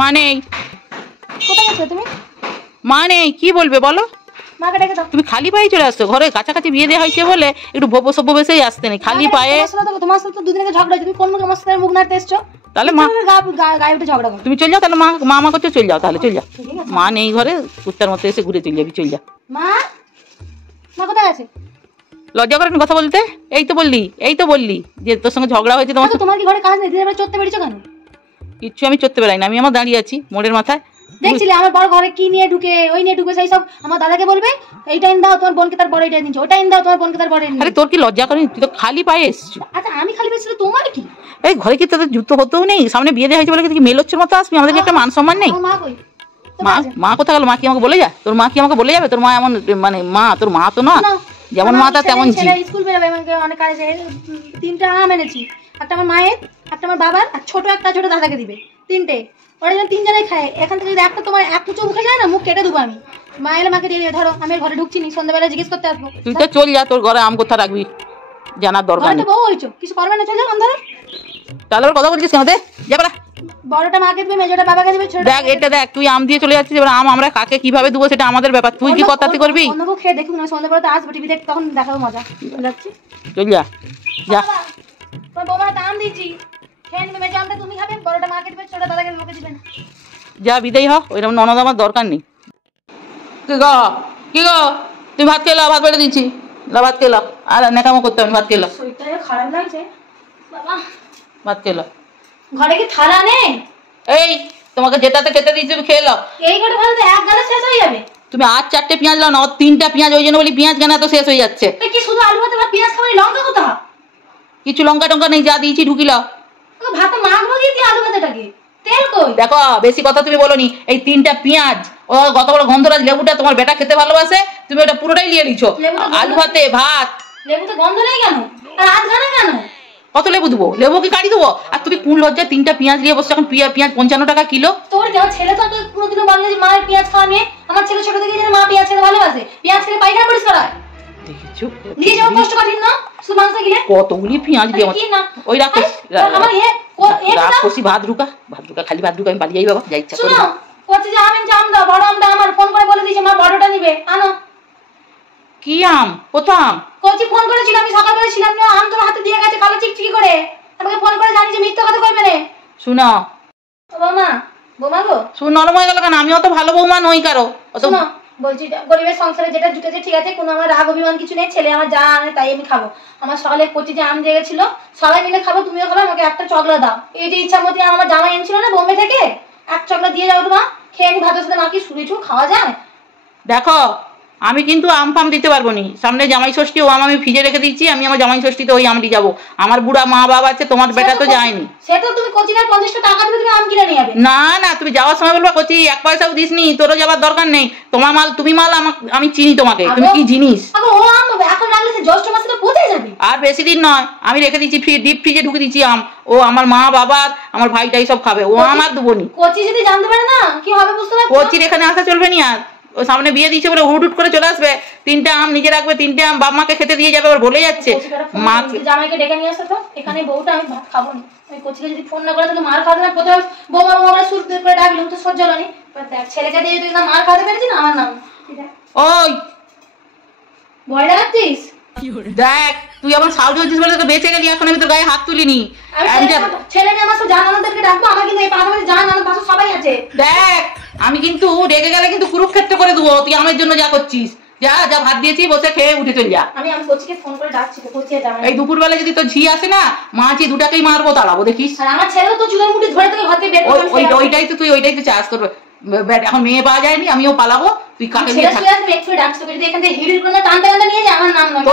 মা নেই। কোথায় গেছো তুমি? মা নেই, কি বলবে বলো? মাকে ডেকে দাও। তুমি খালি পায়ে চলে আসছো, ঘরে কাছাকাছি বিয়ে দেওয়া হয়েছে বলে একটু ভব্য সভ্য বেসেই আসতে নেই, খালি পায়ে। তোমার সাথে তো দুদিন আগে ঝগড়া হয়েছে, তুমি কোন মুখে আমার সাথে মুখ নাড়তে এসছো? তাহলে মা গায়ে উঠে ঝগড়া করো। তুমি চল যাও, তাহলে মা করছো, চল যাও তাহলে, চল যাও। মা নেই ঘরে, কুত্তার মতো এসে ঘুরে চলে যাবি, চল যা। মা মা কোথায় আছে? লজ্জা করেন কথা বলতে? এই তো বললি যে তোর সঙ্গে ঝগড়া হয়েছে। তোমার কি ঘরে কাজ নেই? দিনের বেলা চড়তে বেরিয়েছো কেন? কিচ্ছু আমি চড়তে বেড়াই না, আমি আমার দাঁড়িয়ে আছি মোড়ের মাথায়। দেখছিলে আমার বড় ঘরে কি নিয়ে ঢুকে, ওই নিয়ে ঢুকে সেই সব আমার দাদাকে বলবে এইটা এনে দাও তোমার বোনকে, তার বড় এটা নিচ্ছে, ওটা এনে দাও তোমার বোনকে, তার বড় এনে। আরে তোর কি লজ্জা করেনি? তুই তো খালি পায়ে এসছিস। আচ্ছা আমি খালি পেয়েছিল, তোমার কি? এই ঘরে কি তোদের জুতো হতেও নেই? সামনে বিয়ে দেওয়া হয়েছে বলে কি মেলোচ্ছের মতো আসবি? আমাদেরকে একটা মান সম্মান নেই? মা কই? মা কোথায় গেল? মা কি আমাকে বলে যায়? তোর মা কি আমাকে বলে যাবে? তোর মা এমন মানে মা, তোর মা তো না, যেমন মা তা তেমন জি। স্কুল বেরোবে আমাকে অনেক কাজে, 3টা আম এনেছি, একটা আমার মায়ের, একটা আমার বাবার, আর ছোট দাদাকে দিবে, 3টে। ওরা যেন 3 জনেই খায়। এখান থেকে যদি একটা তোমার এক কুচো মুখে যায় না, মুখ কেটে দেবো আমি। মা এলে মাকে দিয়ে ধরো, আমি ঘরে ঢুকছি নি, সন্ধ্যাবেলা জিজ্ঞেস করতে আসবো। তুই তো চল যা, তোর ঘরে আম কোথা রাখবি জানার দরকার নেই। বউ হইছো, কিছু করবে না, চলে যাও আম ধরো। তাহলে আবার কথা বলছিস আমাদের, যা বলা। বড়টা মাকে দিবে, মেজোটা বাবাকে দিবে, ছোট দেখ এটা দেখ, তুই আম দিয়ে চলে যাচ্ছিস, এবার আম আমরা কাকে কিভাবে দেবো সেটা আমাদের ব্যাপার, তুই কি কথাতে করবি? অন্যকে খেয়ে দেখুন না, সন্ধ্যাবেলা তো আসবো টিভি দেখ, তখন দেখাবো মজা। যাচ্ছি, চল যা যা। তোমার বৌমাটা আম দিয়েছি, খেয়ে নিবে। মেজো আমটা তুমি খাবে, বড়টা মাকে দিবে, ছোট দাদাকে লোকে দিবেন। যা বিদায় হ, ওইরকম ননদ আমার দরকার নেই। কি গো তুমি ভাত খেলা? ভাত বেড়ে দিচ্ছি, ভাত খেলা। আর নেকামো করতে হবে, ভাত খেলা। শরীরটা খারাপ লাগছে বাবা। ভাত খেলা। ঘরে কি থালা নেই? এই তোমাকে যেটাতে খেতে দিয়েছি তুমি খেয়ে নাও। এই কটা ভালো এক গালে শেষ হয়ে যাবে। তুমি আর 4টে পেঁয়াজ লাও না, 3টা পেঁয়াজ, ওই জন্য বলি পেঁয়াজ কেনা তো শেষ হয়ে যাচ্ছে। কি শুধু আলু ভাতে বা পেঁয়াজ খাবে? লঙ্কা কোথা? কিছু লঙ্কা টঙ্কা নেই, যা দিয়েছি ঢুকিলাও। ভাতে মাখবো কি দিয়ে আলু ভাতেটাকে? তেল কই? দেখো বেশি কথা তুমি বলোনি। এই 3টা পেঁয়াজ, ও কত বড় গন্ধরাজ লেবুটা তোমার বেটা খেতে ভালোবাসে, তুমি ওটা পুরোটাই নিয়ে নিছো। আলু ভাতে ভাত। লেবুতে গন্ধ নেই কেন? আর আধ ঘানা কেন? কত লেবু দেবো? লেবু কি কাটি দেবো? আর তুমি কোন লজ্জায় 3টা পেঁয়াজ নিয়ে বসছো? এখন পেঁয়াজ 55 টাকা কিলো। তোর কি? আমার ছেলে তো কোনোদিনও বলে যে মায়ের পেঁয়াজ খাওয়া নিয়ে। আমার ছেলে ছোট থেকে জানে মা পেঁয়াজ খেতে ভালোবাসে, পেঁয়াজ খেলে পায়খানা পরিষ্কার হয়। দেখেছো নিজে যাওয়া কষ্ট কঠিন না, শুধু মাংস গিলে কতগুলি পেঁয়াজ দিয়ে ওই রাক্ষসী ভাত ঢুকা খালি ভাত ঢুকা। আমি পালিয়ে যাই বাবা, যা ইচ্ছা করে। কচি যে আম জাম দাও, বড় আমটা আমার ফোন করে বলে দিয়েছে মা বড়টা নিবে, আনো। কি আম? কোথা আম? কচি ফোন করেছিল, আমি সকালবেলা ছিলাম না, আম তোমার হাতে দিয়ে গেছে কালো চিকচিকি করে। আমাকে ফোন করে জানি যে মিথ্যা কথা কইবে না। শুনো বৌমা, বৌমা গো, শুন নরম হয়ে গেল কেন? আমি অত ভালো বৌমা নই কারো। শোনো বলছি, গরিবের সংসারে যেটা জুটেছে ঠিক আছে, কোনো আমার রাগ অভিমান কিছু নেই, ছেলে আমার যা আনে তাই আমি খাবো। আমার সকালে কচি যে আম দিয়ে গেছিল, সবাই মিলে খাবো, তুমিও খাবে, আমাকে একটা চকলা দাও। এই যে ইচ্ছা মতো আমার জামাই এনেছিল না বোম্বে থেকে, এক চকলা দিয়ে যাও তোমা, খেয়ে আমি ভাতের সাথে। মা কি শুনেছো খাওয়া যায়? দেখো আমি কিন্তু আম ফাম দিতে পারবো নি, সামনে জামাই ষষ্ঠী, ও আম আমি ফ্রিজে রেখে দিচ্ছি, আমি আমার জামাই ষষ্ঠীতে ওই আমটি যাবো। আমার বুড়া মা বাবা আছে, তোমার বেটা তো যায়নি। সেটা তুমি কচিনার 50 টাকা দিলে তুমি আম কিনে নিয়ে যাবে। না না, তুমি যাওয়ার সময় বলবা কচি 1 পয়সাও দিসনি, তোরও যাবার দরকার নেই, তোমার মাল তুমি মাল, আমি চিনি তোমাকে, তুমি কি জিনিস। ও আম এখন রাখলে সে জ্যৈষ্ঠ মাসে তো পচে যাবে। আর বেশি দিন নয়, আমি রেখে দিচ্ছি ডিপ ফ্রিজে ঢুকে দিচ্ছি আম। ও আমার মা বাবা আমার ভাইটাই সব খাবে, ও আম আর দেবো নি। কচি যদি জানতে পারে না কি হবে বুঝতে পারছো? কচির এখানে আসা চলবে নি আর। ও সামনে বিয়ে দিচ্ছে বলে হুট করে চলে আসবে, 3টা আম নিজে রাখবে, 3টে আম বাপ মাকে খেতে দিয়ে যাবে, আবার বলে যাচ্ছে মা। জামাইকে ডেকে নিয়ে আসো তো, এখানে বউটা আমি ভাত খাবো না। ওই কচিকে যদি ফোন না করে তাহলে মার খাওয়াতে না, প্রথমে বৌমা বৌমা সুর করে ডাকলে তো সহ্য হলো নি। ছেলেকে দিয়ে যদি না মার খাওয়াতে পেরেছি না, আমার নাম ওই ভয় লাগাচ্ছিস? দেখ তুই আমার সাউন্ড হচ্ছিস বলে তো বেঁচে গেলি, এখন আমি তোর গায়ে হাত তুলিনি। ছেলে মেয়ে আমার সব জানানোদেরকে ডাকবো, আমার কিন্তু এই পাশাপাশি জানানো পাশে সবাই আছে। দেখ আমি কিন্তু রেগে গেলে কিন্তু কুরুক্ষেত্র করে দেবো, তুই আমার জন্য যা করছিস। যা যা ভাত দিয়েছি বসে খেয়ে উঠে চল যা। আমি কচিকে ফোন করে ডাকছি, কচিয়ে যাবে। এই দুপুরবেলা যদি তোর ঝি আসে না, মাছি দুটাকেই মারবো, তাড়াবো দেখিস। আর আমার ছেলে তো চুলের মুঠি ধরে তোকে হাতে বের করে ওইটাই তো চাষ করবে। এখন মেয়ে পাওয়া যায়নি, আমিও পালাবো, তুই কাকে নিয়ে থাকবি? এখান থেকে হিড়ির করে টানতে টানতে নিয়ে যা, আমার নাম নয়।